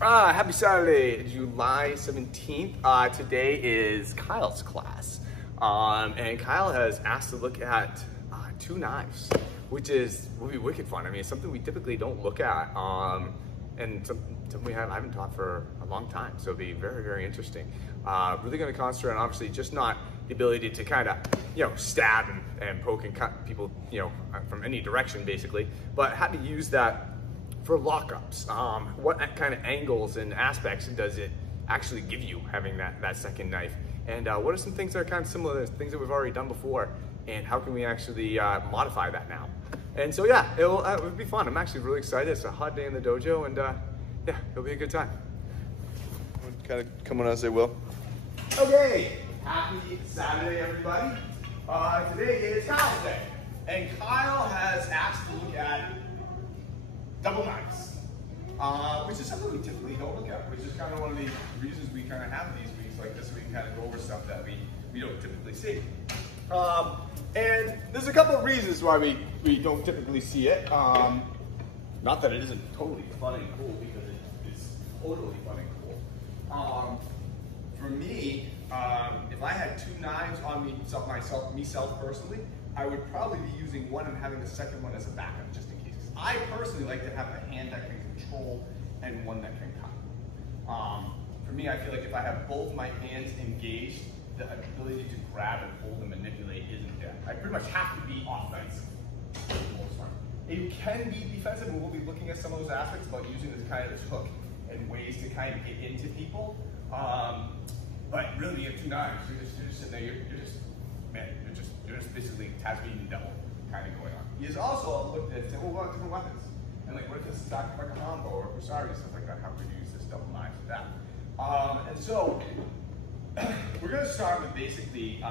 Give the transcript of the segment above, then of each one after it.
Happy Saturday, July 17th. Today is Kyle's class. And Kyle has asked to look at two knives, which will be wicked fun. I mean, it's something we typically don't look at, and something I haven't taught for a long time. So it'll be very, very interesting. Really gonna concentrate on obviously just not the ability to kind of, stab and poke and cut people, from any direction basically, but how to use that for lockups. What kind of angles and aspects does it actually give you having that second knife? And what are some things that are kind of similar to things that we've already done before? And how can we actually modify that now? And so yeah, it'll be fun. I'm actually really excited. It's a hot day in the dojo, and yeah, it'll be a good time. Kind of come on as they will. Okay, happy Saturday, everybody. Today is Kyle's day, and Kyle has asked to look at double knives, which is something we typically don't look at, which is kind of one of the reasons we kind of have these weeks like this, so we can kind of go over stuff that we don't typically see. And there's a couple of reasons why we don't typically see it. Not that it isn't totally fun and cool, because it is totally fun and cool. For me, if I had two knives on myself personally, I would probably be using one and having the second one as a backup, just in case. I personally like to have a hand that can control and one that can cut. For me, I feel like if I have both my hands engaged, the ability to grab and hold and manipulate isn't there. I pretty much have to be offensive. It can be defensive, and we'll be looking at some of those aspects about using this kind of hook and ways to kind of get into people. But really, you have two knives. You're just sitting there. You're just basically Tasmanian devil kind of going on. He's also looked at different weapons, and like what if this is like a combo or a Kusari and stuff like that? How could you use this double knife for that? And so we're going to start with basically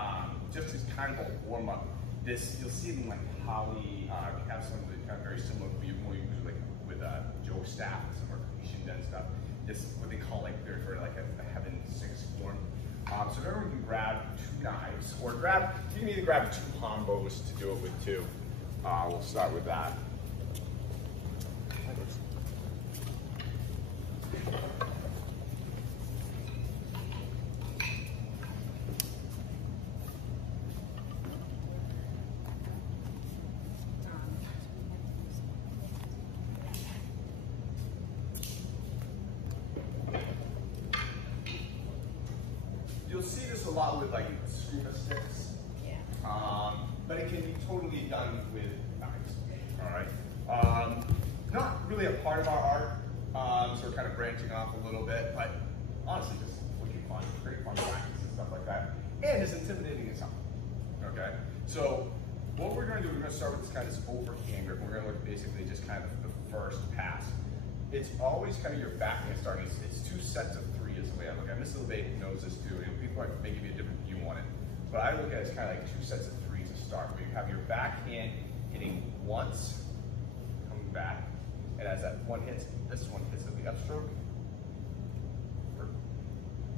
just as kind of a warm up. This you'll see in like how we have some of the kind of very similar more usually like with Joe staff and some of our Shinden stuff. This what they call like they refer to like a heaven six form. So remember we can grab two knives, or you can either grab two combos to do it with too. We'll start with that. You'll see this a lot with like scuba sticks. Yeah. But it can be totally done with knives. All right. Not really a part of our art, so we're kind of branching off a little bit, but honestly, just looking fun, great fun practice and stuff like that. And it's intimidating as hell. Okay. So what we're going to do, we're going to start with this kind of overhand grip. We're going to look basically just kind of the first pass. It's always kind of your backhand starting. It's two sets of three is the way I look at it. Mr. LeBay knows this too. People may give you a different view on it. But I look at it as kind of like two sets of three to start, where you have your backhand hitting once, coming back, and as that one hits, this one hits at the upstroke.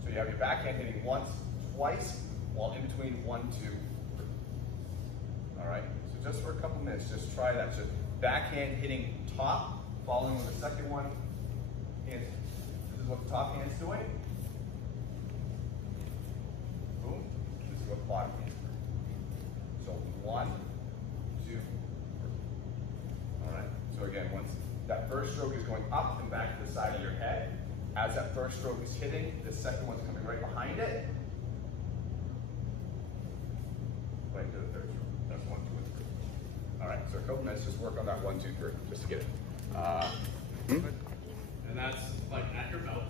So you have your backhand hitting once, twice, while in between 1, 2, 3. All right, so just for a couple minutes, just try that. So backhand hitting top, following with the second one. And this is what the top hand's doing. Boom. This is what the bottom hand's doing. So 1, 2, 3. All right. So again, once that first stroke is going up and back to the side of your head, as that first stroke is hitting, the second one's coming right behind it. Right to the third stroke. That's 1, 2, and 3. All right. So a couple minutes, just work on that 1, 2, 3, just to get it. And that's like at your belt.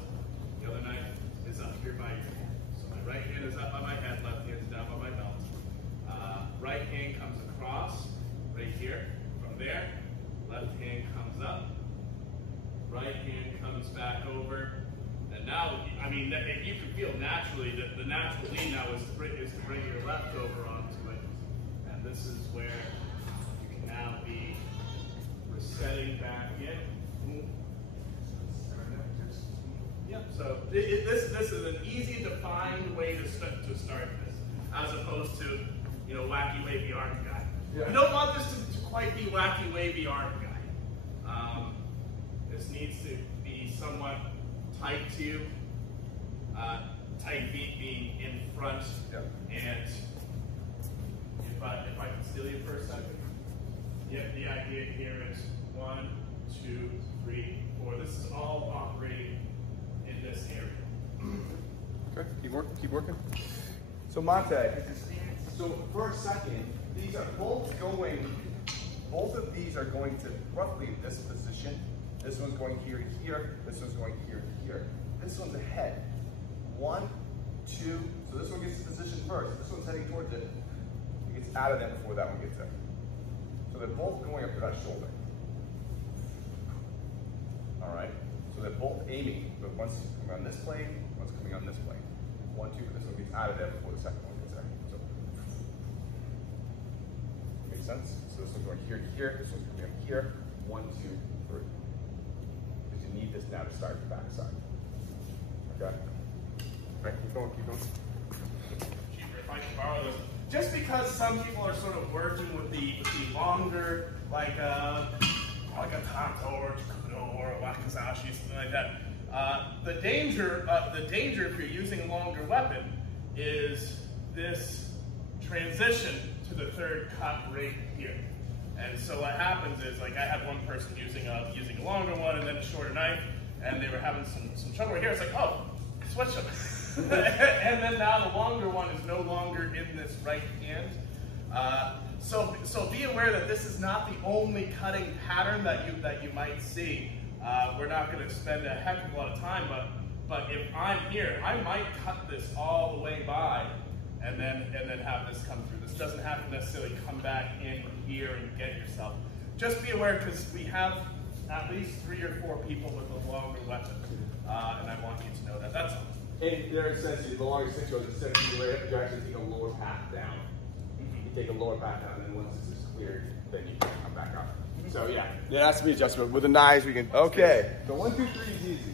The other knife is up here by your hand. So my right hand is up by my head, left hand is down by my belt. Right hand comes across right here. From there, left hand comes up. Right hand comes back over. And now, I mean, you can feel naturally that the natural lean now is to bring your left over onto it. And this is where you can now be resetting back in. Yep. So this is an easy defined way to start this, as opposed to wacky wavy arm guy. Yeah. You don't want this to quite be wacky wavy arm guy. This needs to be somewhat tight to you. Tight feet being in front. Yep. And if I can steal you for a second. Yep, the idea here is 1, 2, 3, 4. This is all operating in this area. Okay, keep working, keep working. So Monte, so for a second, these are both of these are going to roughly in this position. This one's going here to here, this one's going here to here. This one's ahead. 1, 2, so this one gets to position first. This one's heading towards it. It gets out of there before that one gets there. So they're both going up to that shoulder. All right, so they're both aiming, but one's coming on this plane, one's coming on this plane. 1, 2, but this one gets out of there before the second one gets there. So, makes sense? So this one's going here to here, this one's coming up here. 1, 2, 3. Because you need this now to start the back side. Okay? All right, keep going, keep going. Cheaper if I can borrow this. Just because some people are sort of working with the longer, like a Tanto or Kudo or a Wakizashi, something like that. The danger if you're using a longer weapon is this transition to the third cut right here. And so what happens is, like I had one person using a longer one and then a shorter knife, and they were having some trouble right here. It's like, oh, switch them. And then now the longer one is no longer in this right hand. So be aware that this is not the only cutting pattern that you might see. We're not going to spend a heck of a lot of time, but if I'm here, I might cut this all the way by, and then have this come through. This doesn't have to necessarily come back in here and get yourself. Just be aware, because we have at least 3 or 4 people with a longer weapon, and I want you to know that. That's all. And there is essentially the longer six goes, instead of you actually take a lower path down. You take a lower path down, and then once this is cleared, then you can come back up. So yeah, there has to be adjustment. With the knives, we can. Okay. So 1, 2, 3 is easy.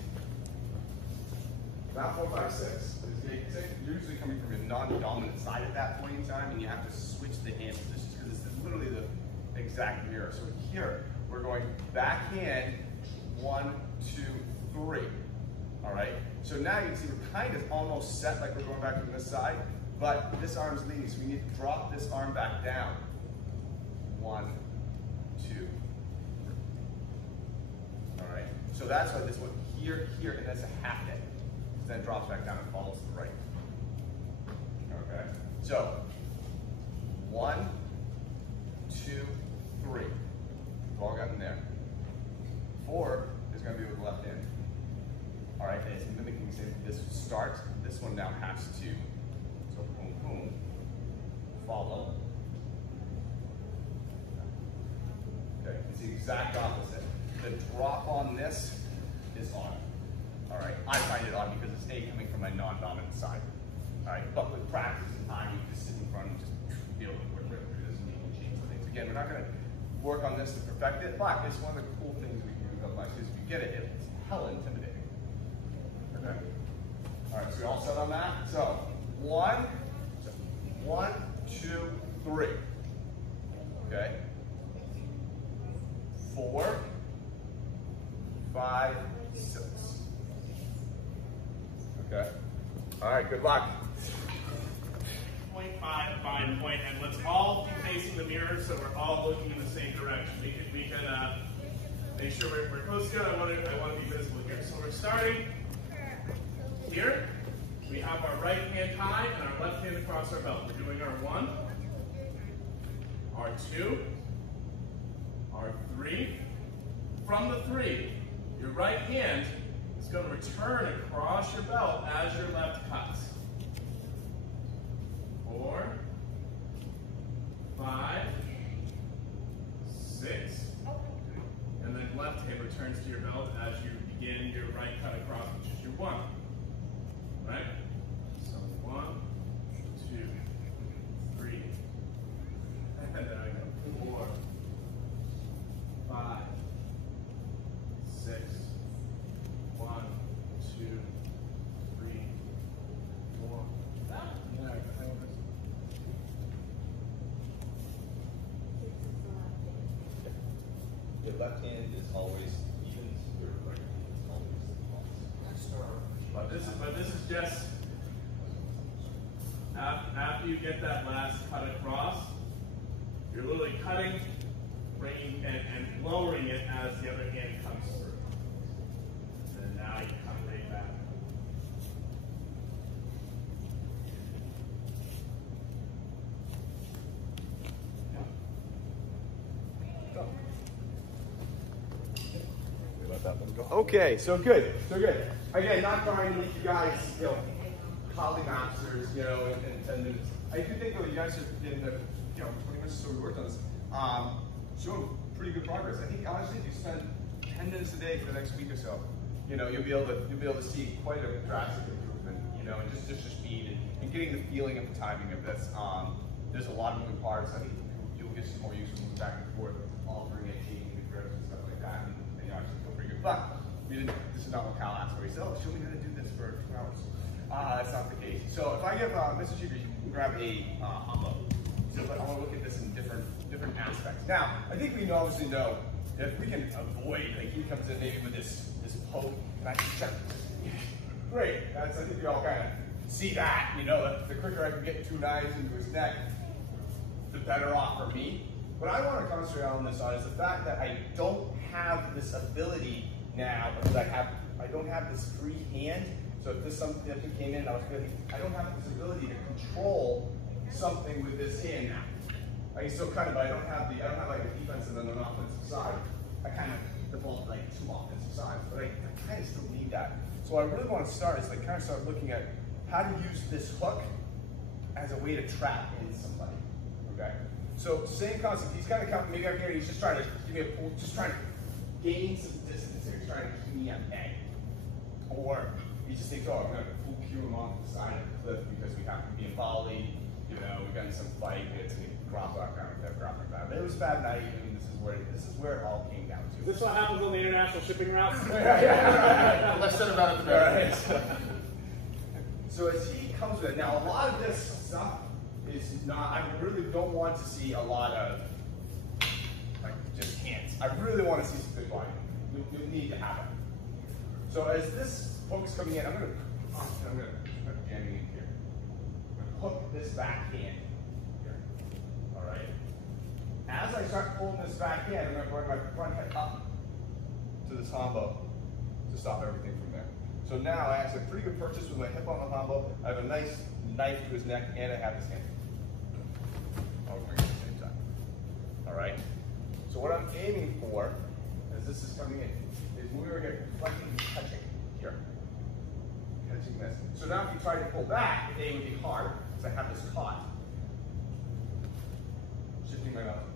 Not 4, 5, 6. You're usually coming from your non-dominant side at that point in time, and you have to switch the hand positions because this is literally the exact mirror. So here, we're going back hand, 1, 2, 3. All right. So now you can see we're kind of almost set, like we're going back from this side, but this arm's leaning, so we need to drop this arm back down. 1, 2. All right. So that's why this one here, here, and that's a half hit. Then it drops back down and follows to the right. Okay. So 1, 2, 3. We've all gotten there. 4 is going to be with the left hand. All right, and it's mimicking the same. This starts. This one now has to. So boom, boom. Follow. Okay, it's the exact opposite. The drop on this is on. All right, I find it odd because it's coming from my non-dominant side. All right, but with practice and time, you can just sit in front and just be able to work right through this and you can change some things. Again, we're not going to work on this to perfect it, but it's one of the cool things we can do with life is if you get it, it's hella intimidating. Okay. All right, so we all set on that? So 1, 2, 3. Okay. 4, 5, 6. Okay. All right, good luck. 0.5, fine point, and let's all be facing the mirror so we're all looking in the same direction. We can make sure we're close together. I want to be visible here. So we're starting here. We have our right hand high and our left hand across our belt. We're doing our 1, our 2, our 3. From the 3, your right hand is going to return across your belt as your left cuts. 4, 5, 6, and then left hand returns to your belt as you begin your right cut across, which is your 1. Right? So 1, 2, 3, and then I go 4, 5, 6, 1, 2, 3, 4. Your left hand is always even, your right hand is always false. But this is just after you get that last cut across, you're literally cutting, bringing and lowering it as the other hand comes through. And now you come right back. Let that one go. Okay, so good. Again, not trying to make you guys, Kali masters, in 10 minutes. I do think though you guys have been, 20 minutes or so we worked on this, showing pretty good progress. I think honestly, if you spend 10 minutes a day for the next week or so, you'll be able to see quite a drastic improvement, and just your speed and getting the feeling of the timing of this. There's a lot of moving parts. I think you'll get some more use from moving back and forth, altering it, changing the grips and stuff like that, and you actually feel pretty good. But this is not what Kyle asked for. He said, "Oh, show me how to do this for 2 hours." That's not the case. So if I give Mr. Cheever, you can grab a combo. So I want to look at this in different aspects. Now, I think we obviously know if we can avoid, like he comes in maybe with this poke, and I can check this. Great. I think we all kind of see that. The quicker I can get 2 knives into his neck, the better off for me. What I want to concentrate on this is the fact that I don't have this ability now, because I don't have this free hand. So if something came in, I don't have this ability to control something with this hand now. I can still but I don't have like a defensive and an offensive side. I kind of default like 2 offensive sides, but I kind of still need that. So what I really want to start is kind of start looking at how to use this hook as a way to trap in somebody. Okay. So same concept. He's kind of coming. Maybe I'm here. He's just trying to give me a pull, just trying to gain some distance here. He's trying to keep me at bay, or he just thinks, oh, I'm going to full cue him off the side of the cliff because we happen to be in volley, we got in some fight, it's a drop back down, But it was a bad night, and this is where it all came down to. Is this what happens on the international shipping routes? Let's set about it the very So as he comes with it, now a lot of this stuff is not, I really don't want to see a lot of just hands. I really want to see some good body. You need to have it. So as this hook's coming in, I'm going to put jamming in here. I'm going to hook this back hand here. All right. As I start pulling this back hand, I'm going to bring my front head up to this combo to stop everything from there. So now I actually have a pretty good purchase with my hip on the combo. I have a nice knife to his neck, and I have his hand. All at the same time. All right. So what I'm aiming for, as this is coming in, is we're going to get reflecting and touching here. Catching this. So now if you try to pull back, it would be hard because I have this caught. Shifting my mouth,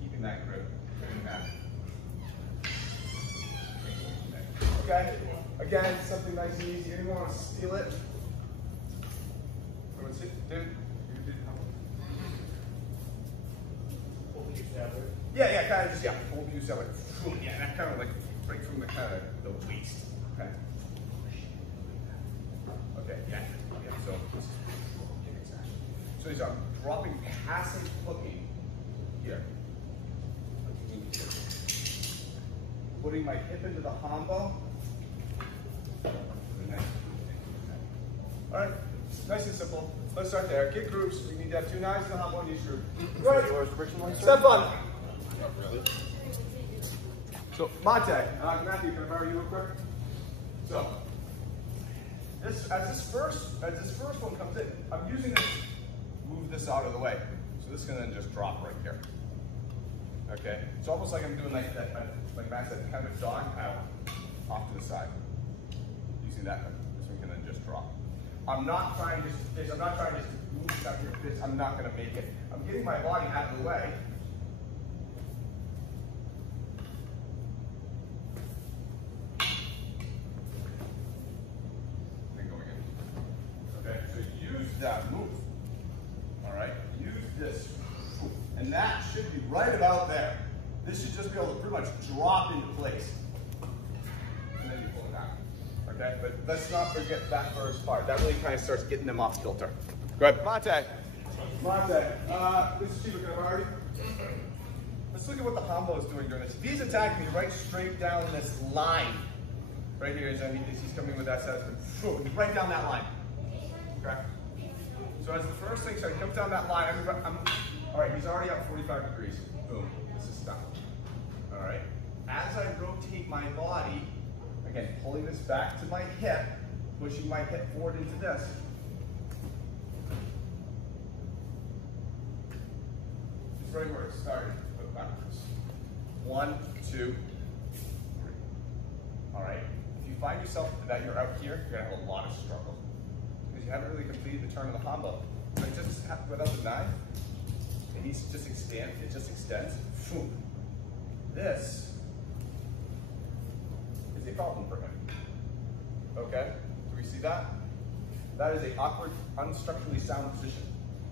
keeping that grip, doing that. Okay? Again, something nice and easy. Anyone want to steal it? Everyone sit, dude. Yeah, kind of just, full view stab, yeah, that kind of like right from the kind of the waist. Okay. Okay, yeah. So he's dropping, passing, hooking here. Putting my hip into the combo. All right, nice and simple. Let's start there. Get groups. We need to have 2 knives in the combo and each group. Right. Step on. Not really. So, Monte, Matthew, can I borrow you real quick? So, as this first one comes in, I'm using this to move this out of the way. So this is going to just drop right here. Okay? It's almost like I'm doing like that, like Matt said, kind of dog paddle off to the side. Using that, this one can then just drop. I'm not trying to just move stuff here because I'm not going to make it. I'm getting my body out of the way. That move. All right, use this, and that should be right about there. This should just be able to pretty much drop into place, and then you pull it out. Okay, but let's not forget that first part. That really kind of starts getting them off kilter. Go ahead, Monte. This is Chiba, can I borrow you? Let's look at what the combo is doing during this. If he's attacking me right straight down this line, Right here is he's coming with that set. Right down that line. Okay. So as the first thing, so he comes down that line. All right, he's already up 45 degrees. Boom. This is stopped. All right. As I rotate my body, again, pulling this back to my hip, pushing my hip forward into this. It's right where it started, but backwards. 1, 2, 3. All right. If you find yourself that you're out here, you're gonna have a lot of struggle because you haven't really completed the turn of the combo. But just without the knife, it needs to just extend. It just extends. This is a problem for him. Okay? Do we see that? That is an awkward, unstructurally sound position.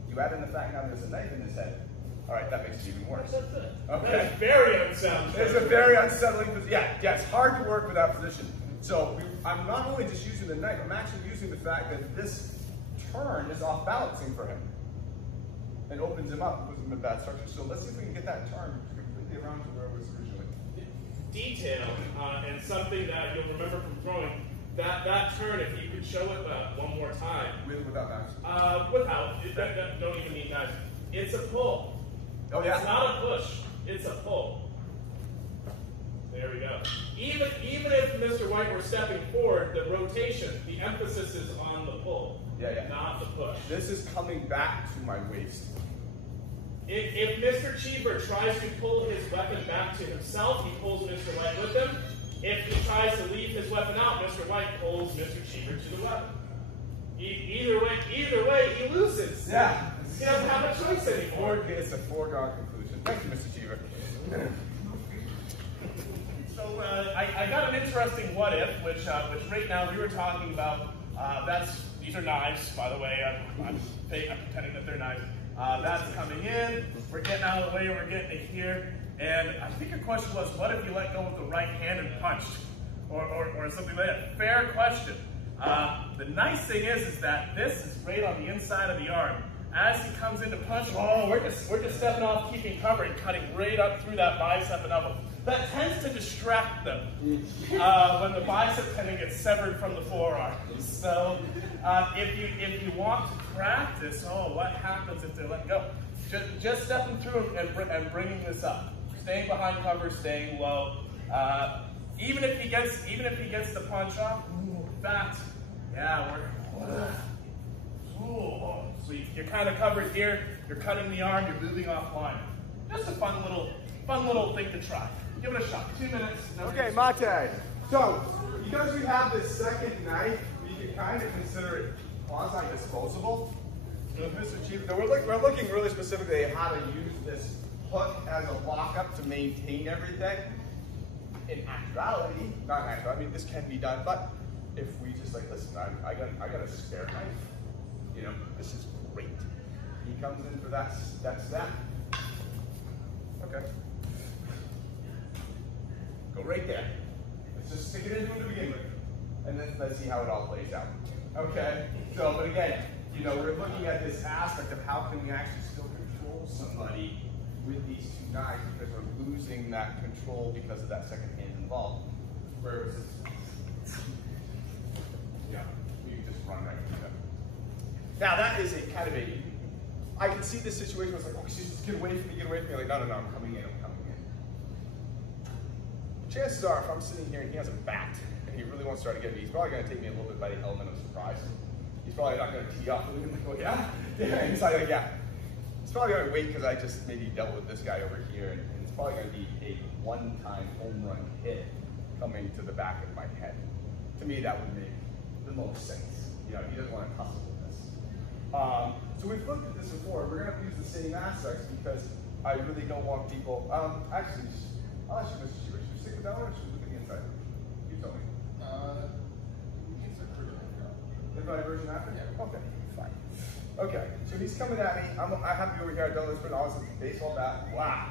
You add in the fact now there's a knife in his head. All right, that makes it even worse. Okay. That is very unsound. It's a very unsettling position. Yeah, it's hard to work with that position. So I'm not only just using the knife, I'm actually using the fact that this turn is off balancing for him. It opens him up, puts him in bad structure. So let's see if we can get that turn completely around to where it was originally. Detail, and something that you'll remember from throwing, that turn, if you could show it one more time. With or without knives? Without. Don't even need knives. It's a pull. Oh yeah. It's not a push. It's a pull. There we go. Even if Mr. White were stepping forward, the rotation, the emphasis is on the pull, not the push. This is coming back to my waist. If Mr. Cheever tries to pull his weapon back to himself, he pulls Mr. White with him. If he tries to leave his weapon out, Mr. White pulls Mr. Cheever to the weapon. Either way, he loses. Yeah. He doesn't have a choice anymore. It's a foregone conclusion. Thank you, Mr. Cheever. So I got an interesting what if, which right now we were talking about. These are knives, by the way. I'm pretending that they're knives. That's coming in. We're getting out of the way. We're getting it here. And I think your question was, what if you let go with the right hand and punched, or something like that? Fair question. The nice thing is that this is right on the inside of the arm. As he comes in to punch, we're just stepping off, keeping cover, and cutting right up through that bicep and elbow. That tends to distract them when the bicep tendon gets severed from the forearm. So if you want to practice, what happens if they let go? Just stepping through and bringing this up, staying behind cover, staying low. Even if he gets the punch off, so you're kind of covered here. You're cutting the arm. You're moving offline. Just a fun little thing to try. Give it a shot. 2 minutes. Okay, Mate. So, because we have this second knife, we can kind of consider it quasi-disposable. Mr. Chief, we're looking really specifically at how to use this hook as a lockup to maintain everything. In actuality, I mean, this can be done, but if we just listen, I got a spare knife. This is great. He comes in for that step. Okay. Go right there. Let's just stick it into him to begin with. And then let's see how it all plays out. Okay? So, but again, we're looking at this aspect of how can we actually still control somebody with these two knives because we're losing that control because of that second hand involved. Where it was just, you just run right through them. Now that is a kind of I can see this situation where it's like, just get away from me, Like, no, I'm coming in. Chances are, if I'm sitting here and he has a bat and he really wants to try to get me, he's probably going to take me a little bit by the element of surprise. He's probably not going to tee off with me and go, yeah. He's like, yeah. He's probably going to wait because I just maybe dealt with this guy over here, and it's probably going to be a one-time home run hit coming to the back of my head. To me, that would make the most sense. He doesn't want to tussle with this. So we've looked at this before. We're going to use the same aspects because I really don't want people. Actually, I'll ask you, Mr. Schubert, should we stick with that one or should we look at the inside? You tell me. Inside version after? Yeah. Okay, fine. Okay, so he's coming at me. I have you over here. I don't listen, but also baseball bat. Wow,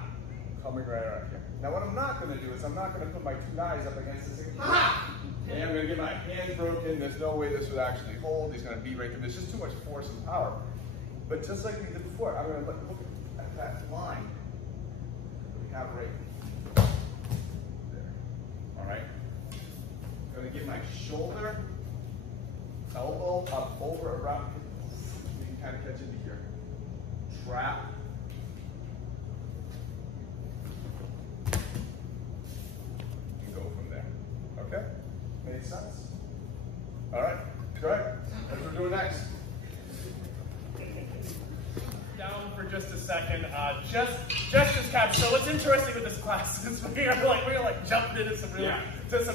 coming right around here. Now, what I'm not going to do is I'm not going to put my two knives up against this thing. And I'm going to get my hands broken. There's no way this would actually hold. He's going to beat right through. There's just too much force and power. But just like we did before, I'm going to look at that line that we have right there. All right? I'm going to get my shoulder, elbow up over around. You can kind of catch into here. Trap. And go from there. Okay? Made sense? All right. Good. That's what we're doing next. Down for just a second. Just as catch. So what's interesting with this class is we're like jumping into some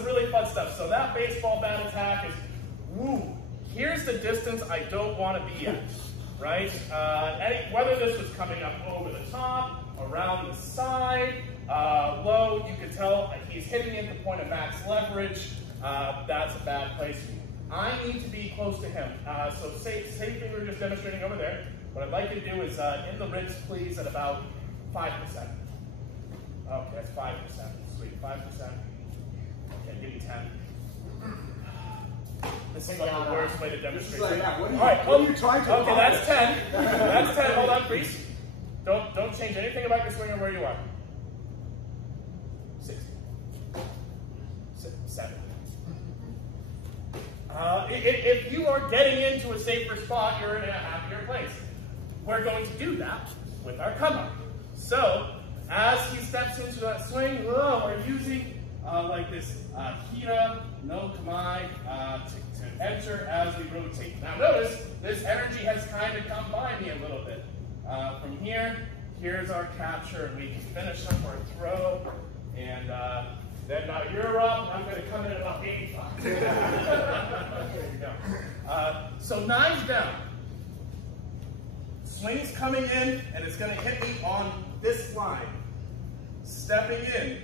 really fun stuff. So that baseball bat attack is, woo. Here's the distance I don't want to be at, right? Whether this was coming up over the top, around the side, low, you can tell he's hitting at the point of max leverage. That's a bad place. I need to be close to him. So same thing we were just demonstrating over there. What I'd like you to do is in the ribs, please, at about 5%. Okay, that's 5%. Sweet, 5%. Okay, give me 10. This seems like the worst way to demonstrate. Like, yeah, what are you trying to Okay, that's 10. That's 10. Hold on, please. Don't change anything about your swing or where you are. 6. 7. If you are getting into a safer spot, you're in a happier place. We're going to do that with our come up. So, as he steps into that swing, we're using like this Hira no Kamae to enter as we rotate. Now notice, this energy has kind of come by me a little bit. From here, here's our capture, and we can finish up our throw. And then now you're up, I'm going to come in at about 85. There you go. So 9's down. Swing's coming in, and it's going to hit me on this line. Stepping in,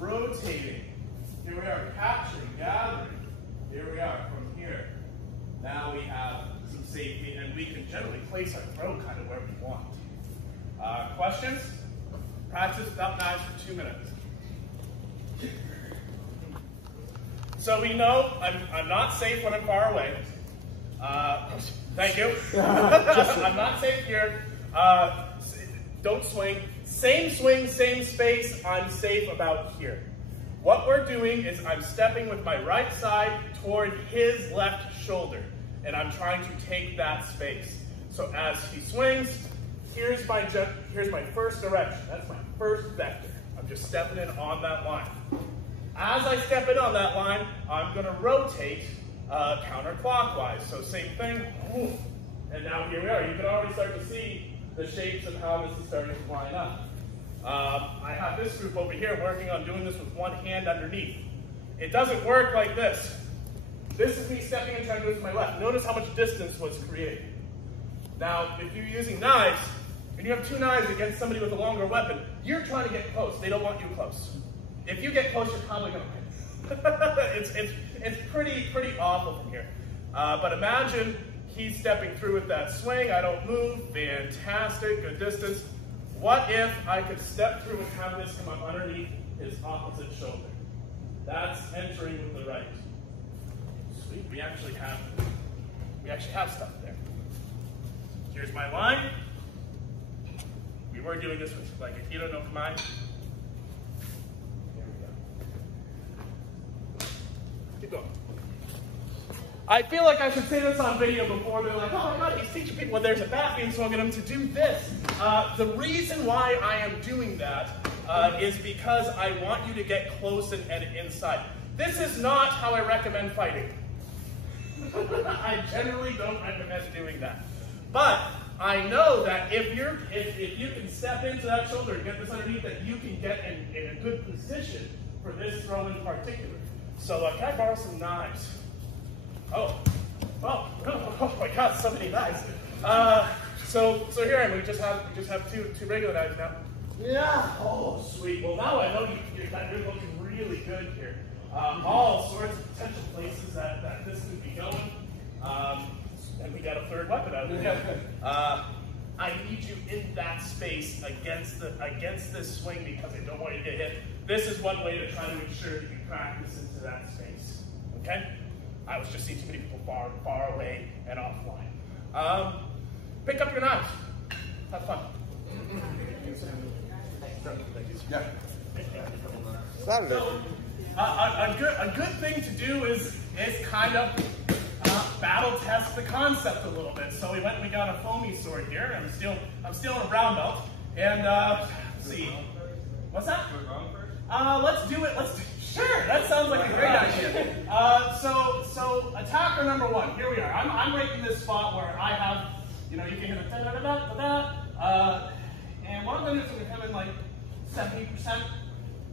rotating. Here we are, capturing, gathering. Here we are, from here. Now we have some safety, and we can generally place our throw kind of where we want. Questions? Practice without knives for 2 minutes. So we know I'm not safe when I'm far away. Thank you. I'm not safe here. Don't swing. Same swing, same space. I'm safe about here. What we're doing is I'm stepping with my right side toward his left shoulder, and I'm trying to take that space. So as he swings, here's my first direction. That's my first vector. I'm just stepping in on that line. As I step in on that line, I'm going to rotate counterclockwise. So same thing, and now here we are. You can already start to see the shapes of how this is starting to line up. I have this group over here working on doing this with one hand underneath. It doesn't work like this. This is me stepping and trying to do this with my left. Notice how much distance was created. Now, if you're using knives, and you have 2 knives against somebody with a longer weapon, you're trying to get close. They don't want you close. If you get close, you're probably going to win. It's pretty awful from here. But imagine he's stepping through with that swing. I don't move. Fantastic. Good distance. What if I could step through and have this come up underneath his opposite shoulder? That's entering with the right. Sweet. We actually have stuff there. Here's my line. We were doing this with like a Hira no Kamae. There we go. Keep going. I feel like I should say this on video before they're like, oh my god, he's teaching people when there's a bat being swung at him to do this. The reason why I am doing that is because I want you to get close and inside. This is not how I recommend fighting. I generally don't recommend doing that. But I know that if you can step into that shoulder and get this underneath, that you can get in a good position for this throw in particular. So can I borrow some knives? Oh my God, so many knives. So here I am. We just have two regular knives now. Yeah. Oh, sweet. Well, now I know you're looking really good here. All sorts of potential places that this could be going. And we got a third weapon out of it. I need you in that space against this swing because I don't want you to get hit. This is one way to try to ensure that you practice into that space. Okay? I was just seeing too many people far away and offline. Pick up your knives. Have fun. Yeah. So, a good thing to do is kind of battle test the concept a little bit. So we got a foamy sword here. I'm still in a brown belt. And let's see. What's that? Let's do it. Sure, that sounds like a great idea. So attacker number one. Here we are. I'm right in this spot where I have, you can hit a da da da da da. And what I'm going to do is I'm going to come in like 70%.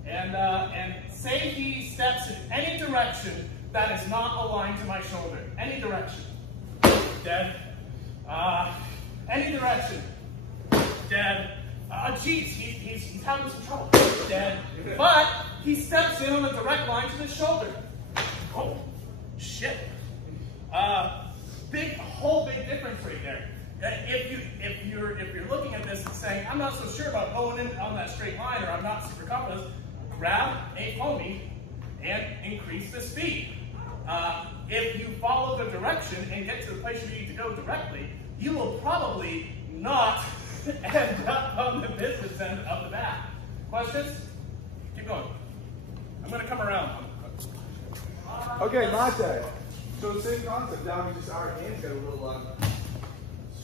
And say he steps in any direction that is not aligned to my shoulder. Any direction. Dead. Any direction. Dead. Geez, he's having some trouble. Dead. But he steps in on a direct line to the shoulder. Oh, shit. Whole big difference right there. If you're looking at this and saying, I'm not so sure about going in on that straight line, or I'm not super confident, grab a foamy and increase the speed. If you follow the direction and get to the place you need to go directly, you will probably not end up on the business end of the bat. Questions? Keep going. I'm going to come around. Okay, Mate. So same concept. Now our hands got a little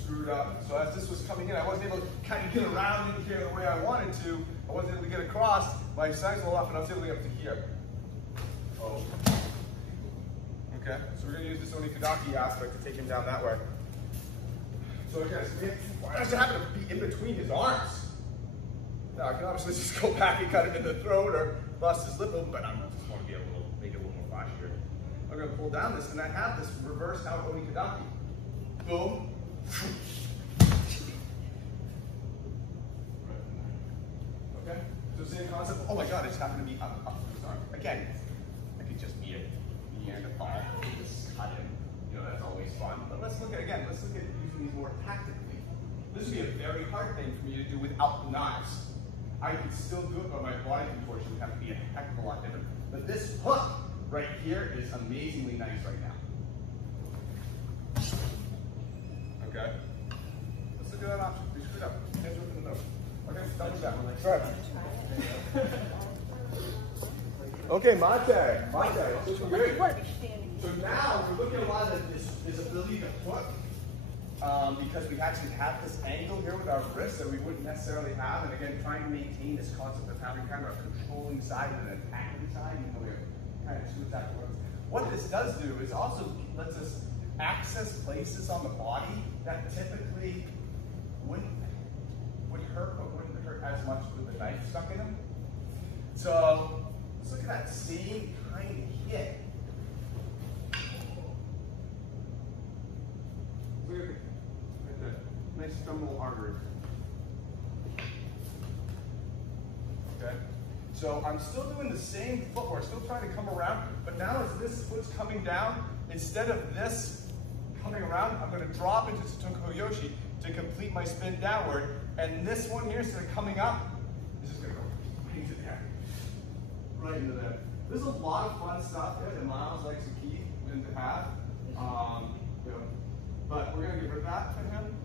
screwed up. So as this was coming in, I wasn't able to kind of get around in here the way I wanted to. I wasn't able to get across. My sides were off, and I was able to get up to here. Oh. Okay, so we're going to use this Onikudaki aspect to take him down that way. So again, why does it happen to be in between his arms? Now I can obviously just go back and cut him in the throat or bust his lip open, but I just want to be make it a little more flashier. I'm going to pull down this, and I have this reverse out Onikudaki. Boom. Okay, so same concept. Oh my God, it's happened to be up his arm. Again, I could just be a Neanderthal. Just cut him. That's always fun. But let's look at using these more tactically. This would be a very hard thing for me to do without the knives. I could still do it, but my body contortion would have to be a heck of a lot different. But this hook right here is amazingly nice right now. Okay. Let's look at that option. We screwed up. Hands up in the nose. Okay, double down. Right. Okay, Mate. This is great. So now we're looking at a lot of this ability to hook, because we actually have this angle here with our wrist that we wouldn't necessarily have, and again, trying to maintain this concept of having kind of a controlling side and an attacking side, even though we're kind of two attack words. What this does do is also lets us access places on the body that typically would hurt, but wouldn't hurt as much with a knife stuck in them. So let's look at that same kind of hit. Nice femoral artery. Okay. So I'm still doing the same footwork, still trying to come around, but now as this foot's coming down, instead of this coming around, I'm going to drop into Tsutoku Yoshi to complete my spin downward, and this one here, instead of coming up, is just going to go right into there. Right into there. There's a lot of fun stuff there that Miles likes to keep and to have. But we're going to get rid of that for him.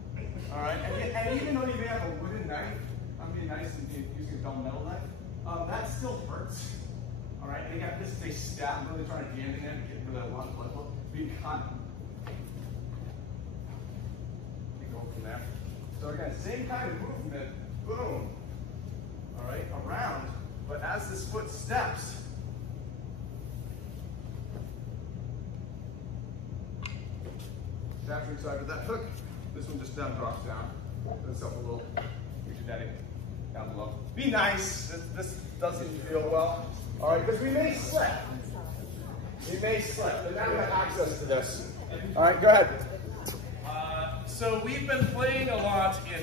All right, and even though you may have a wooden knife, I'm being nice and using a dull metal knife, that still hurts. All right, and again, this is a stab. I'm really trying to jam in there to get rid of that one blood flow. Be kind. We go from there. So again, same kind of movement. Boom. All right, around. But as this foot steps, capturing side with that hook. This one just drops down. Put this up a little. Get your daddy down below. Be nice. This doesn't feel well. All right, because we may slip. We may slip, but now we have access to this. All right, go ahead. So we've been playing a lot in,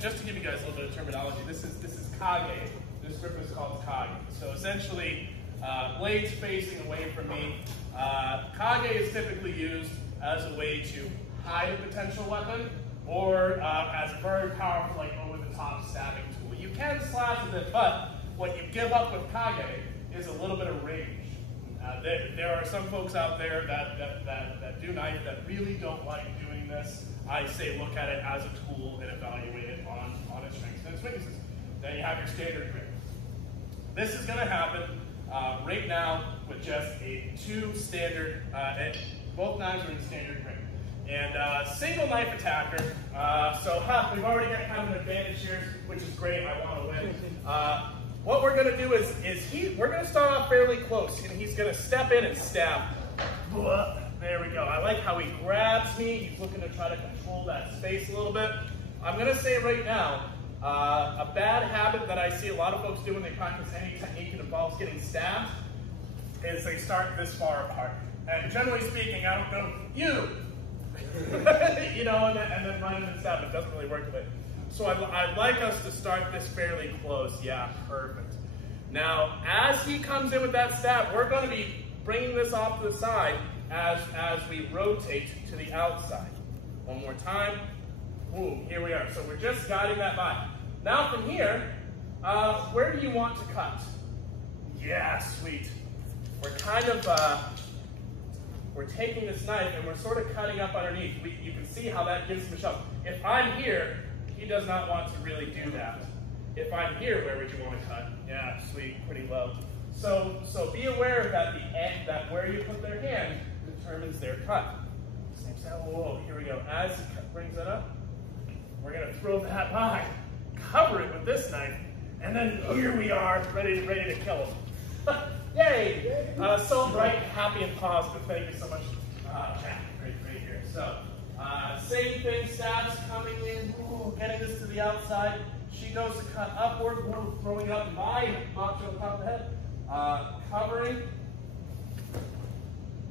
just to give you guys a little bit of terminology, this is Kage. This grip is called Kage. So essentially, blades facing away from me. Kage is typically used as a way to hide a potential weapon, or as a very powerful, like over-the-top stabbing tool. You can slash with it, but what you give up with Kage is a little bit of range. There are some folks out there that do knife that really don't like doing this. I say look at it as a tool and evaluate it on its strengths and its weaknesses. Then you have your standard grip. This is going to happen right now with just a 2 standard, and both knives are in standard grip. And single knife attacker, we've already got kind of an advantage here, which is great, I want to win. What we're gonna do is we're gonna start off fairly close, and he's gonna step in and stab. There we go. I like how he grabs me. He's looking to try to control that space a little bit. I'm gonna say right now, a bad habit that I see a lot of folks do when they practice any technique that involves getting stabbed is they start this far apart. And generally speaking, I don't know, you know, and then run in and stab. It doesn't really work with it. So I'd like us to start this fairly close. Yeah, perfect. Now, as he comes in with that stab, we're going to be bringing this off to the side as we rotate to the outside. One more time. Boom, here we are. So we're just guiding that by. Now from here, where do you want to cut? Yeah, sweet. We're kind of, we're taking this knife and we're sort of cutting up underneath. You can see how that gives him a shove. If I'm here, he does not want to really do that. If I'm here, where would you want to cut? Yeah, sweet, pretty low. So be aware that the end, that where you put their hand determines their cut. Same style. Whoa, here we go. As he brings it up, we're gonna throw that by, cover it with this knife, and then here we are, ready to kill him. Yay! So bright, happy, and positive. Thank you so much, Jack. Great here. So, same thing, stabs coming in, getting this to the outside. She goes to cut upward, throwing it up my macho on top of the head. Covering.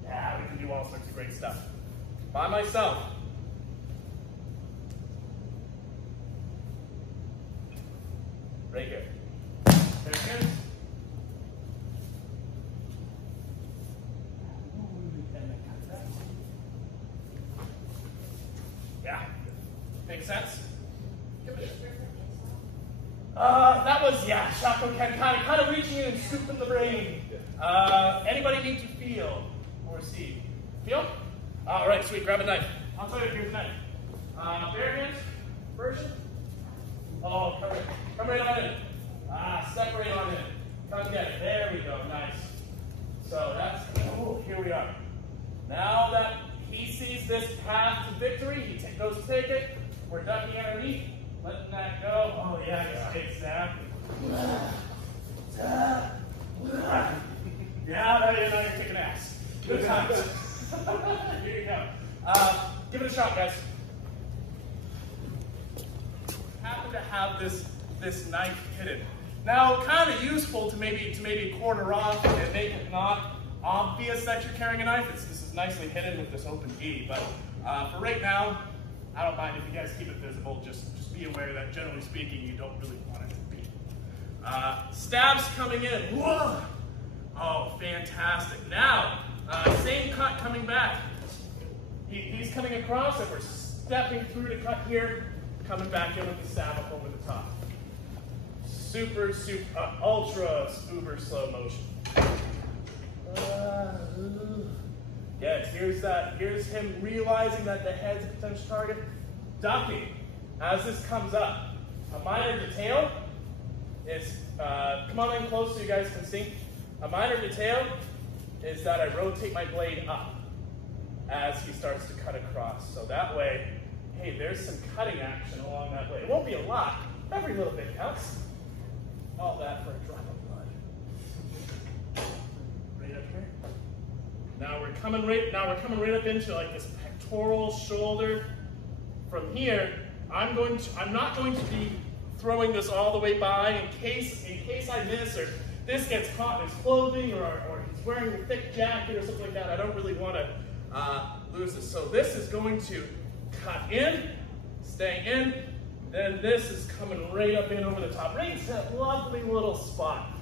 Yeah, we can do all sorts of great stuff. By myself. Right here. There it is. Yeah. Makes sense? That was, yeah, Shako Ken kind of reaching in and scooping the brain. Anybody need to feel or see? Feel? All right, sweet, grab a knife. I'll tell you, here's a knife. Bare hands, version. Oh, come right on in. Step right on in. Come get it. There we go, nice. So that's, here we are. Now that he sees this path to victory, he goes to take it. We're ducking underneath, letting that go. Oh yeah, exactly. Yeah, now you're kicking ass. Good times. Here you go. Give it a shot, guys. Happen to have this knife hidden. Now, kind of useful to maybe quarter off and make it not obvious that you're carrying a knife. This is nicely hidden with this open gi, but for right now, I don't mind if you guys keep it visible. Just be aware that generally speaking, you don't really want it to be. Stabs coming in. Whoa! Oh, fantastic. Now, same cut coming back. He's coming across and we're stepping through to cut here, coming back in with the stab up over the top. Super, ultra, uber slow motion. Yes, here's him realizing that the head's a potential target. Ducking. As this comes up, a minor detail is, come on in close so you guys can see. A minor detail is that I rotate my blade up as he starts to cut across. So that way, hey, there's some cutting action along that blade. It won't be a lot. Every little bit counts. All that for a drop of blood. Right up here. Now we're coming right up into like this pectoral shoulder. From here, I'm not going to be throwing this all the way by in case I miss or this gets caught in his clothing or he's wearing a thick jacket or something like that. I don't really want to lose this. So this is going to cut in, stay in, then this is coming right up in over the top. Right into that lovely little spot.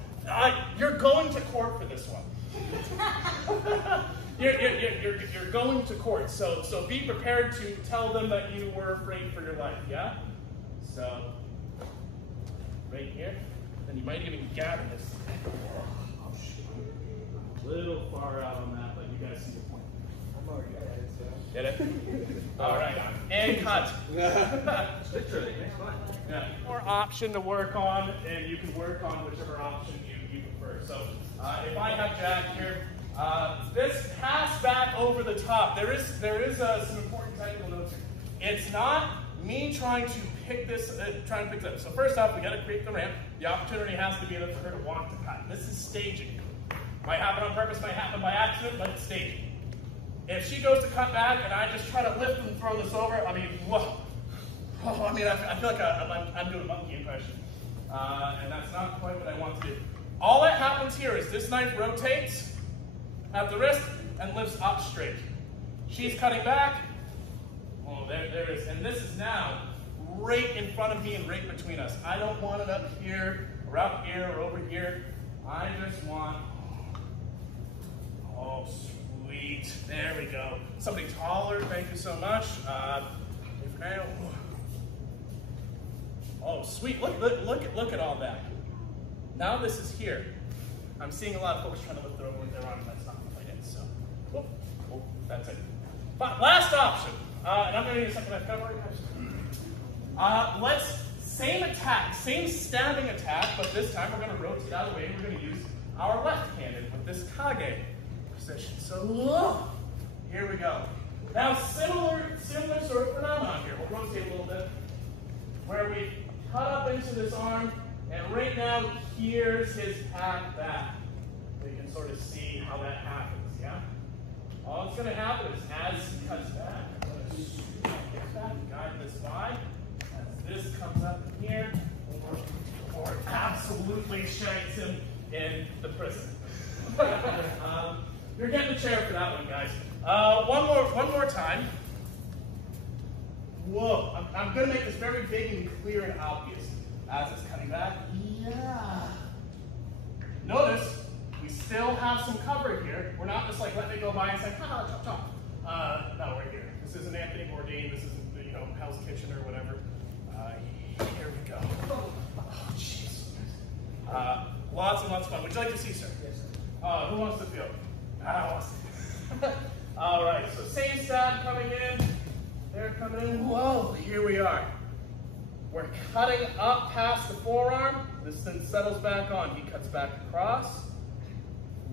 You're going to court for this one. You're going to court, so be prepared to tell them that you were afraid for your life, yeah? So, right here, then you might even gather this. A little far out on that, but you guys see the point. I'm already got it, so. Get it? All right, and cut. Literally, next one. Yeah, more option to work on, and you can work on whichever option you prefer. So, if I have Jack here, this pass back over the top, there is some important technical notes here. It's not me trying to pick this, up. So first off, we got to create the ramp. The opportunity has to be there for her to want to cut. This is staging. Might happen on purpose, might happen by accident, but it's staging. If she goes to cut back and I just try to lift and throw this over, I mean, whoa. Oh, I mean, I feel like I'm doing a monkey impression. And that's not quite what I want to do. All that happens here is this knife rotates at the wrist and lifts up straight. She's cutting back. Oh, there it is. And this is now right in front of me and right between us. I don't want it up here or up here or over here. I just want, oh, sweet. There we go. Something taller, thank you so much. Oh, sweet. Look at all that. Now this is here. I'm seeing a lot of folks trying to lift their arm. That's not what I did. So, whoop, that's it. But last option, and I'm going to use something I've covered. Let's, same attack, same stabbing attack, but this time we're going to rotate out of the way and we're going to use our left-handed with this kage position. So, here we go. Now, similar sort of phenomenon here. We'll rotate a little bit, where we cut up into this arm, and right now, here's his path back. You can sort of see how that happens, yeah? All that's going to happen is as he cuts back, I'm going to scoot back and guide this by. As this comes up in here, or absolutely shanks him in the prison. You're getting the chair for that one, guys. One more time. Whoa, I'm going to make this very big and clear and obvious. As it's cutting back, yeah. Notice, we still have some cover here. We're not just like, let me go by and say, ha, chop, chop. No, we're here. This isn't Anthony Bourdain. This isn't, Hell's Kitchen or whatever. Here we go. Oh, jeez. Lots and lots of fun. Would you like to see, sir? Yes. Who wants to feel? I want to. All right, so same stab coming in. They're coming in. Whoa, here we are. We're cutting up past the forearm. This then settles back on. He cuts back across.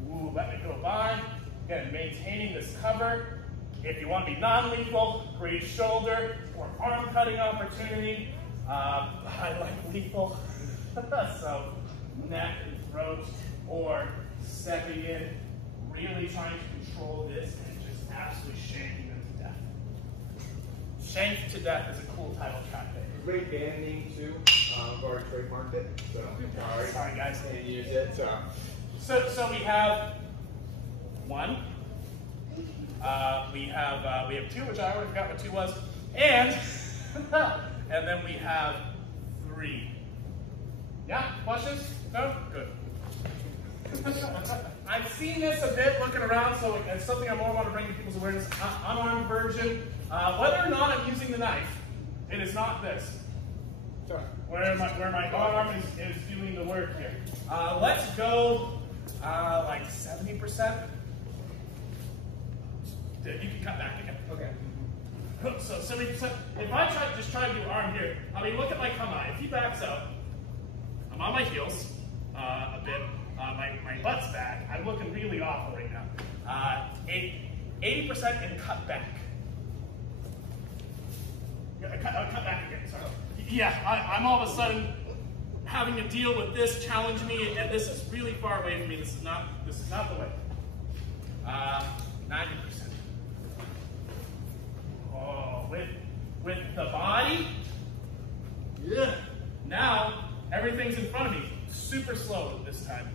Ooh, let me go by. Again, maintaining this cover. If you want to be non-lethal, great shoulder or arm cutting opportunity. I like lethal. So neck and throat, or stepping in, really trying to control this and just absolutely shanking them to death. Shanked to Death is a cool title track there. Great band name too. I've already trademarked it. So sorry guys. Can't use it. So we have one. We have two, which I already forgot what two was, and and then we have three. Yeah, questions? No? Good. I've seen this a bit looking around, so it's something I more want to bring to people's awareness. Unarmed version. Whether or not I'm using the knife, it is not this. Sorry. Where my arm is doing the work here. Let's go like 70%. You can cut back again. Okay. So 70%. If I try to do arm here, I mean, look at my kama. If he backs up, I'm on my heels a bit. My butt's back. I'm looking really awful right now. 80% and cut back. Cut back again. Sorry. Yeah, I'm all of a sudden having to deal with this, challenge me, and this is really far away from me. This is not the way. 90%. Oh, with the body. Yeah. Now everything's in front of me. Super slow this time.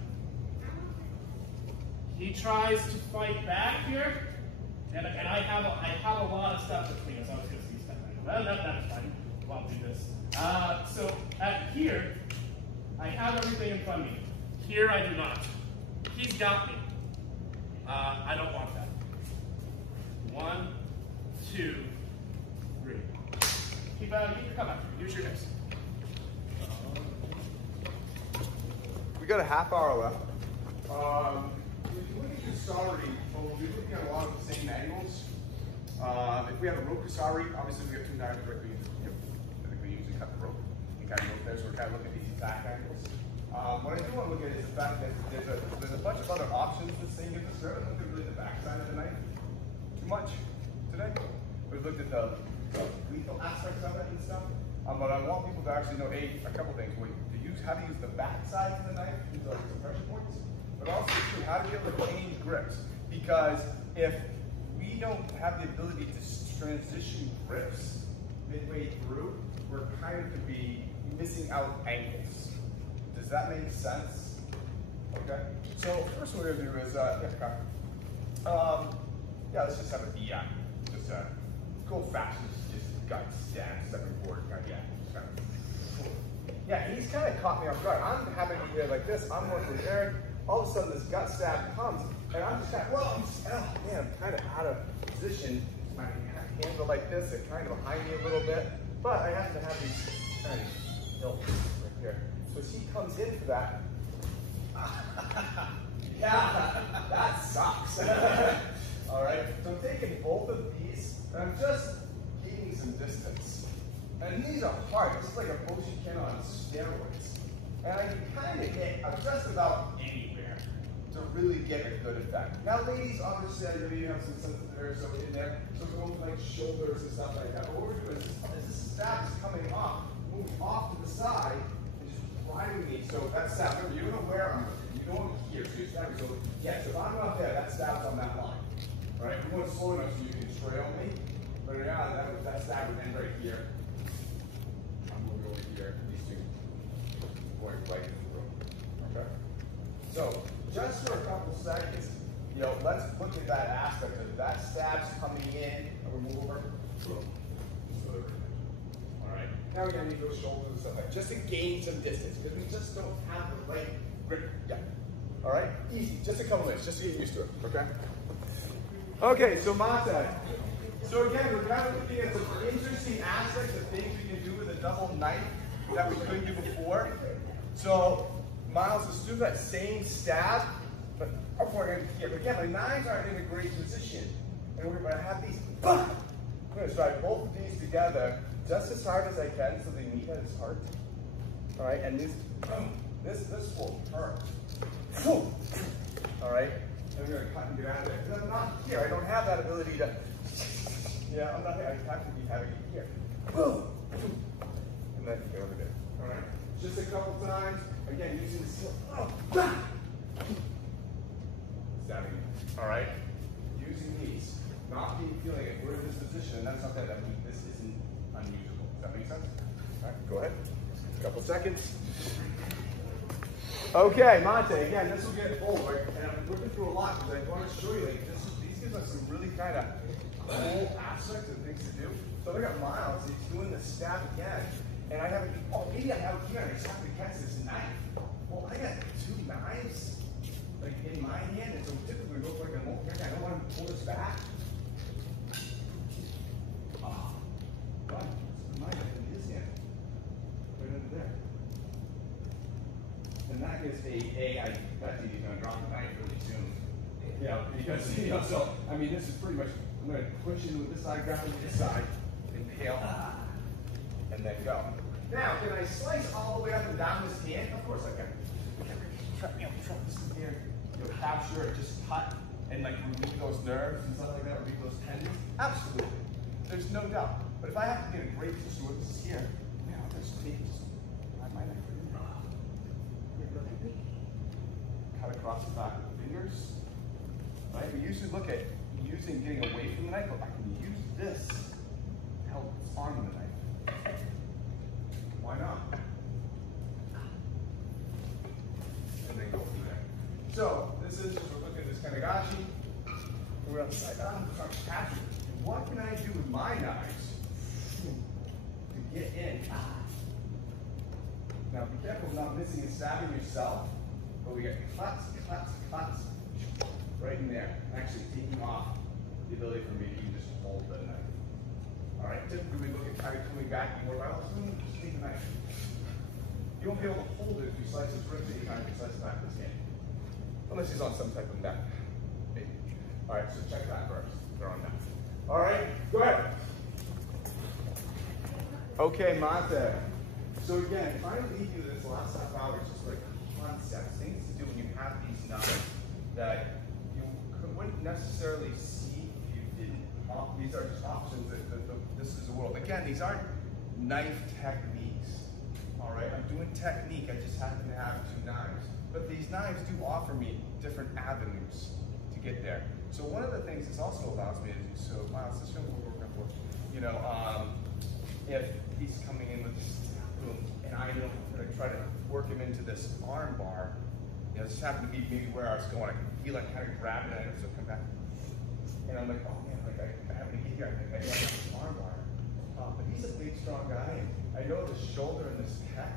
He tries to fight back here, and I have a lot of stuff between us. I was going to see stuff. That's fine. I'll do this. So at here, I have everything in front of me. Here I do not. He's got me. I don't want that. 1, 2, 3. Keep your cover. Use your hips. We got a half hour left. If you look at Kusari, we're looking at a lot of the same angles. If we have a rope Kusari, obviously we have 2 knives directly into the hip. I think we usually cut the rope and kind of look there, so we're kind of looking at these back angles. What I do want to look at is the fact that there's a bunch of other options this thing gives us. We haven't looked at really the backside of the knife too much today. We've looked at the lethal aspects of it and stuff. But I want people to actually know a couple things. How to use the backside of the knife, these are some pressure points, but also too, how to be able to change grips. Because if we don't have the ability to transition grips midway through, we're kind of to be missing out angles. Does that make sense? Okay. So first what we're gonna do is let's just have a DI. Just go fast, just gut stab, second forward, kind of just kind of. Yeah, he's kind of caught me off guard. I'm having to be like this. I'm working with Eric. All of a sudden, this gut stab comes, and I'm just kind of, I'm kind of out of position. My hands are like this. They're kind of behind me a little bit, but I happen to have these kind of hilts right here. So as he comes in for that, yeah, that sucks. All right, so I'm taking both of these, and I'm just keeping some distance. And these are hard. This is like a Boshiken on steroids. And I can kind of hit just about anywhere to really get a good effect. Now, ladies, obviously, I know you have some sensitive areas in there, so go like shoulders and stuff like that. But what we're doing is this stab is coming off, moving off to the side, and just driving me. So that stab, remember, you don't know where I'm looking. You don't want here, so you're stabbing. So, yes, if I'm up there, that stab's on that line. All right, we're going slow enough so you can trail me. But yeah, that stab would end right here. Here, these two going right in the room. Okay. So just for a couple seconds, let's look at that aspect of that stab's coming in. And we move over. All right. Now we're gonna need those shoulders and stuff like that, just to gain some distance because we just don't have the right grip. Yeah. All right. Easy. Just a couple minutes, just to get used to it. Okay. Okay. So Mate. So again, we're kind of looking at some interesting aspects of things we can do with a double knife that we couldn't do before. So, Miles, let's do that same stab, but here. But again, my knives aren't in a great position. And we're going to have these. I'm going to try both of these together just as hard as I can so they meet at his heart. All right, and this will hurt. All right, and we're going to cut and get out of there. Because I'm not here. I don't have that ability to. Yeah, I'm not here. I have to be having it here. And then go over there. All right? Just a couple times. Again, using the steel. Stabbing it. All right? Using these. Not feeling it. We're in this position, and that's not that. That means this isn't unusable. Does that make sense? All right, go ahead. A couple seconds. Okay, Mate. Again, this will get forward, and I'm looking through a lot because I want to show you. Like, these gives us some really kind of cool aspects of things to do. So I got Miles. He's doing the stab again. And I have, maybe I have it here, and I just have to catch this knife. Well, I got two knives, like in my hand, and so typically it looks like I'm okay. I don't want to pull this back. But my knife in his hand, right under there. And that is I bet you he's going to drop the knife really soon. Yeah, because, so, I mean, this is pretty much, I'm going to push in with this side, grab with this side, inhale, and then go. Now, can I slice all the way up and down this hand? Of course I can. This is here, capture it, just cut, and like relieve those nerves and stuff like that, relieve those tendons. Absolutely. There's no doubt. But if I have to be in a great position with this here, man, I'll just take this. I might have to cut across the back of the fingers. Right? We usually look at getting away from the knife, but I can use this to help arm the knife. Why not? And then go from there. So this is, we're looking at this Kanagashi. We're upside down, start catching. What can I do with my knives to get in? Now be careful of not missing and stabbing yourself, but we get cuts, right in there, actually taking off the ability for me to even just hold the knife. All right, typically we look at kind of coming back and more about, just take the knife. You won't be able to hold it if you slice his ribs anytime you slice the back of his hand. Unless he's on some type of neck. All right, so check that first. They're on that. All right, go ahead. Okay, Mate. So again, trying to leave you this last half hour, just like concepts, things to do when you have these knives. necessarily see if you didn't. These are just options this is the world. Again, these aren't knife techniques. All right, I'm doing technique. I just happen to have 2 knives. But these knives do offer me different avenues to get there. So one of the things this also allows me to do, so Miles, this is what we're working for. You know, if he's coming in with this boom, and I know I'm going to try to work him into this arm bar, you know, this happened to be maybe where I was going. I can feel like kind of grabbing it, so come back. And I'm like, oh man, like I have to get here. I think I got this arm bar. But he's a big, strong guy. And I know the shoulder and this pec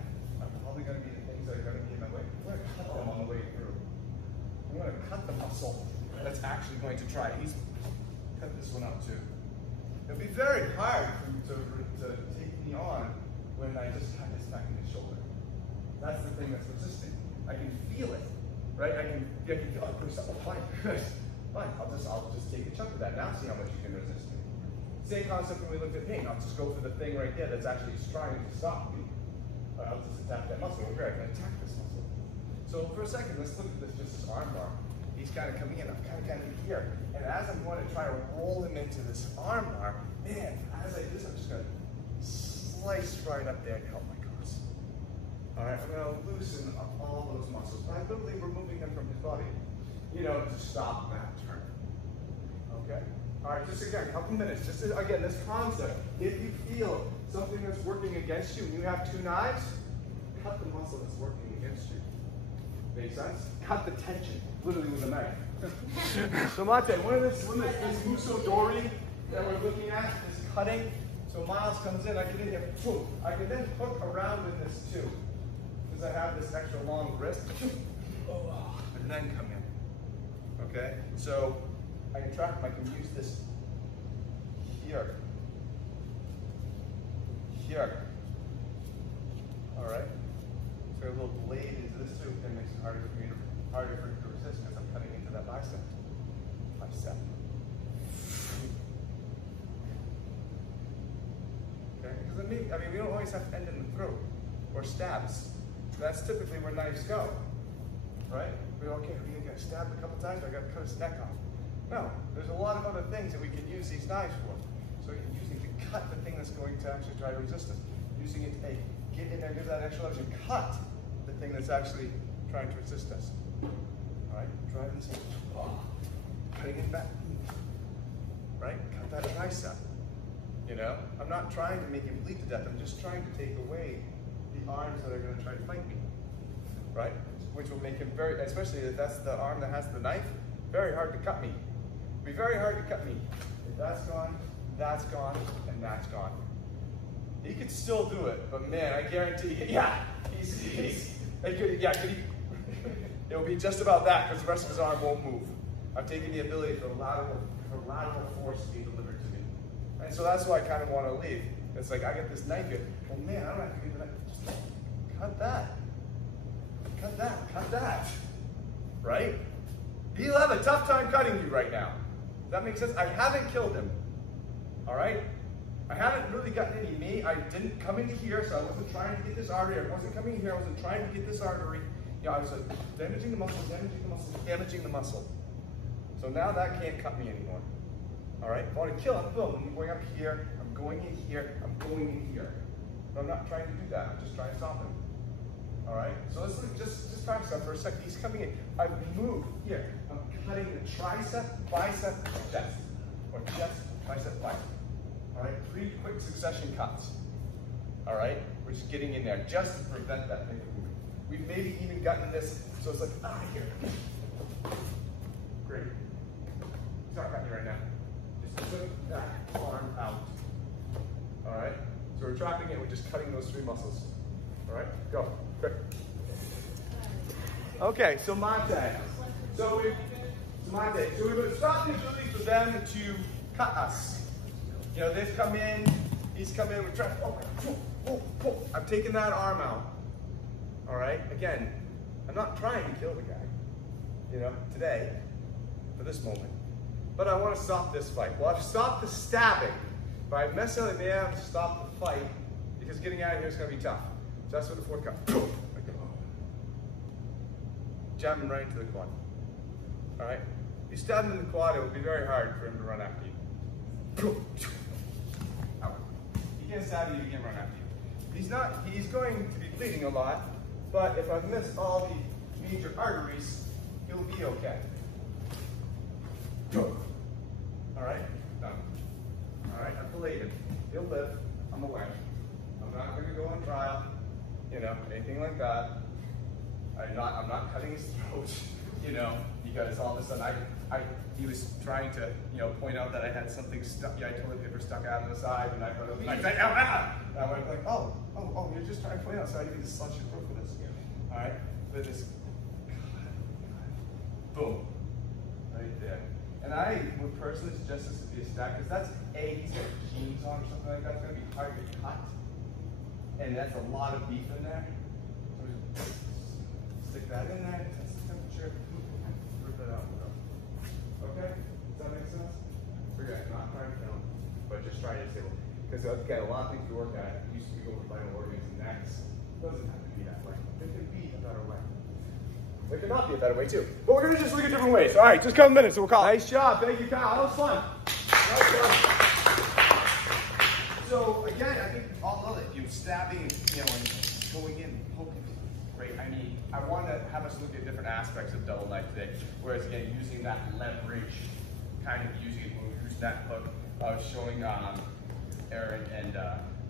are probably going to be the things that are going to be in my way. I'm going to cut them on the way through. I'm going to cut the muscle that's actually going to try. He's cut this one out too. It'll be very hard for him to take me on when I just cut his neck and his shoulder. That's the thing that's resisting. I can feel it, right? I can feel, oh, fine, fine. I'll just take a chunk of that now. See how much you can resist me. Same concept when we looked at pain. I'll just go for the thing right there that's actually trying to stop me. I'll just attack that muscle. Over here, I can attack this muscle. So for a second, let's look at this just as arm bar. He's kind of coming in. I'm kind of here. And as I'm going to try to roll him into this arm bar, man, as I do this, I'm just going to slice right up there and help my cross. All right, I'm going to loosen up all those muscles. I'm literally removing them from his body, you know, to stop that turn. Okay? All right, just again, a couple minutes. Just again, this concept. If you feel something that's working against you and you have 2 knives, cut the muscle that's working against you. Make sense? Cut the tension, literally with a knife. So Mate, this Muso Dori that we're looking at, this cutting. So Miles comes in, I get in here, boom. I can then hook around in this too, because I have this extra long wrist, and then come in. Okay? So I can use this here. Here. All right? So a little blade into this too, that makes it harder for him to resist because I'm cutting into that bicep. Okay? Because I mean, we don't always have to end in the throat or stabs. That's typically where knives go. Right? We're okay, we're gonna get stabbed a couple times, I gotta cut his neck off. No, there's a lot of other things that we can use these knives for. So we can use it to cut the thing that's going to actually try to resist us. Using it to get in there, give that extra leverage, and cut the thing that's actually trying to resist us. All right, driving this in, cutting it back. Right, cut that bicep. You know, I'm not trying to make him bleed to death. I'm just trying to take away the arms that are going to try to fight me. Right, which will make him very, especially if that's the arm that has the knife, very hard to cut me. It'll be very hard to cut me. If that's gone, and that's gone. He could still do it, but man, I guarantee you, yeah, it'll be just about that because the rest of his arm won't move. I'm taking the ability for lateral force to be delivered to me. And so that's why I kind of want to leave. It's like, I get this knife here. Well, man, I don't have to get the knife. Just cut that. Cut that. Right? He'll have a tough time cutting you right now. Does that make sense? I haven't killed him. All right? I haven't really gotten any me. I didn't come into here, so I wasn't trying to get this artery. I wasn't coming in here. I wasn't trying to get this artery. You know, I was damaging the muscle. So now that can't cut me anymore. All right? If I want to kill him, boom, I'm going up here. I'm going in here. I'm going in here. But I'm not trying to do that. I'm just trying to stop him. All right? So let's just try this out for a second. He's coming in. I've moved here. I'm cutting the tricep, bicep, chest. Or chest, bicep, bicep. All right? 3 quick succession cuts. All right? We're just getting in there just to prevent that thing from moving. We've maybe even gotten this, so it's like, here. Great. He's not cutting right now. Just put that arm out. All right? So we're trapping it, we're just cutting those 3 muscles. All right? Go. Quick. Okay, so Mate. So we're going to stop the ability for them to cut us. You know, they've come in, he's come in, we're trying, I'm taking that arm out. All right? Again, I'm not trying to kill the guy, you know, today, for this moment. But I want to stop this fight. Well, I've stopped the stabbing, but I necessarily may have to stop the fight because getting out of here is going to be tough. So that's what the 4th cut. Jam him right into the quad. All right? you stab him in the quad, it would be very hard for him to run after you. Ow. He can't stab you, he can't run after you. He's going to be bleeding a lot, but if I've missed all the major arteries, he'll be okay. Go. All right, done. All right, I've delayed him. He'll live, I'm away. I'm not gonna go on trial, you know, anything like that. I'm not cutting his throat, you know, because all of a sudden he was trying to, you know, point out that I had something stuck, toilet paper stuck out on the side, and I said, and I went like, oh, you're just trying to point out, so I need to slash your throat for this. All right, for this, boom, right there. And I would personally suggest this to be a stack, because that's he's got jeans on or something like that, it's gonna be hard to cut. And that's a lot of beef in there. So just stick that in there, test the temperature, rip it out. Okay? Does that make sense? Forget, not trying to film, but just try to stay. Because again, a lot of things we work at used to be over vital organs and necks. It doesn't have to be that way. There could be a better way. There could not be a better way too. But we're gonna just look at different ways. All right, just a couple minutes, so we'll call. Nice job, thank you, Kyle. That was fun. Nice job. So again, I think all of it, stabbing, you know, and going in, poking, right? I mean, I want to have us look at different aspects of double knife today. Whereas again, using that leverage, kind of using it when we use that hook. I was showing Aaron and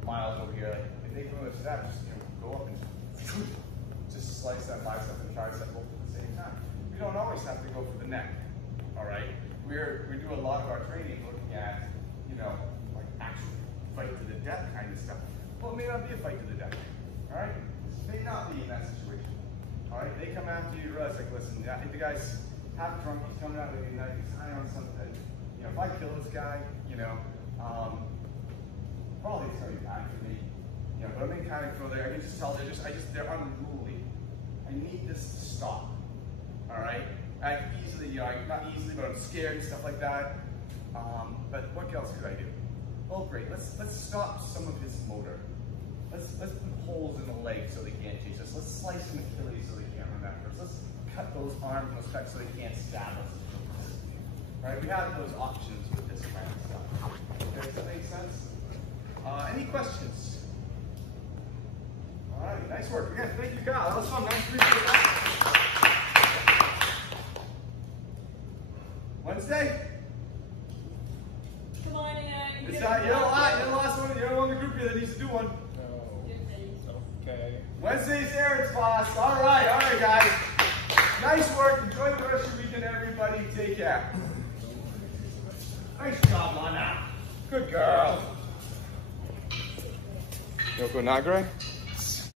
Miles over here, like if they go to stab, just go up and just slice that bicep and tricep both at the same time. We don't always have to go for the neck. All right, we do a lot of our training looking at, you know, like actual fight to the death kind of stuff. Well, it may not be a fight to the death. All right, it may not be in that situation. All right, they come after you, realize like, listen, I think the guy's half drunk, he's coming out with a knife, he's high on something. You know, if I kill this guy, you know, probably it's gonna be bad for me. You know, but I'm in kind of feel there. I can just tell they're unruly. I need this to stop. All right, I can easily, you know, not easily, but I'm scared and stuff like that. But what else could I do? Oh, great. Let's stop some of his motor. Let's put holes in the legs so they can't chase us. Let's slice an Achilles so they can't run after us. Let's cut those arms and those pecs so they can't stab us. Right? We have those options with this kind of stuff. Okay, does that make sense? Any questions? All right, nice work. Again, thank you, Kyle. That was fun. Nice to meet you. Wednesday? Come on in. You're the last one. You're the one in the group here that needs to do one. No. Okay. Wednesday's Aaron's class. All right, guys. Nice work. Enjoy the rest of your weekend, everybody. Take care. Nice job, Lana. Good girl. Yoko Nagre.